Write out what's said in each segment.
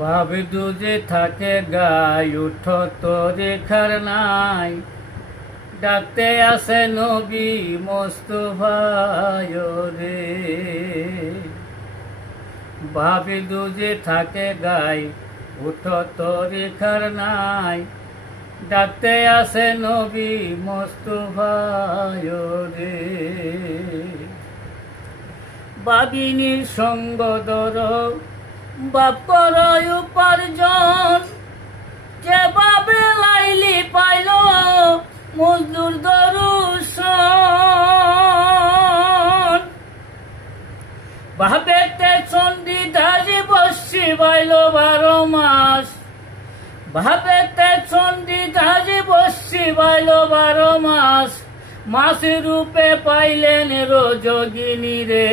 ভাবে দুজে থাকে গাই উঠ তোরে খার নাই ডাকতে আসে নবী মোস্তফা রে। ভাবে দুজে থাকে গাই উঠ তোরে খার নাই ডাকতে আসে নবী মোস্তফা রে। বাবিনীর সঙ্গ দর বাপ কর উপার্জন যে বাবে লাইলি পাইল মজদুর দরুষণ। ভাবেতে চণ্ডী দাজি বসি বাইল 12 মাস, ভাবেতে চণ্ডী দাজি বসি বাইল 12 মাস। মাসি রূপে পাইলেন রজগিনী রে।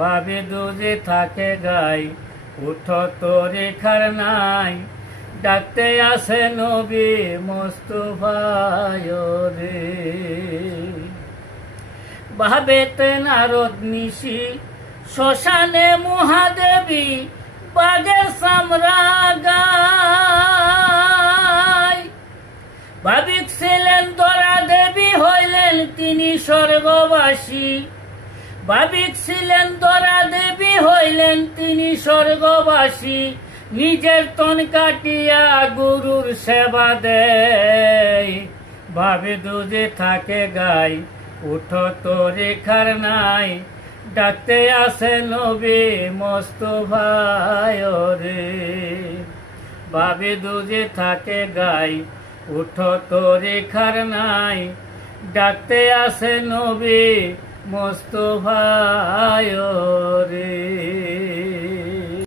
ভাবে দুজে থাকে গাই উঠ তোরে খার নাই ডাকতে আসে নবী মোস্তফা রে। ভাবেতে নারদ নিশি শ্মশানে মহাদেবী বাগের চামড়া গায়। ভাবিক ছিলেন দরা দেবী হইলেন তিনি স্বর্গবাসী। ভাবিক ছিলেন দরা দেবী হইলেন তিনি স্বর্গবাসী। নিজের তন কাটিয়া গুরুর সেবা দেয়। ভাবে দুজে থাকে গাই উঠ তোরে খার নাই ডাকতে আসে নবী মোস্তফা রে। ভাবে দুজে থাকে গাই উঠ তোরে খার নাই ডাকতে আসে নবী মোস্তফা রে।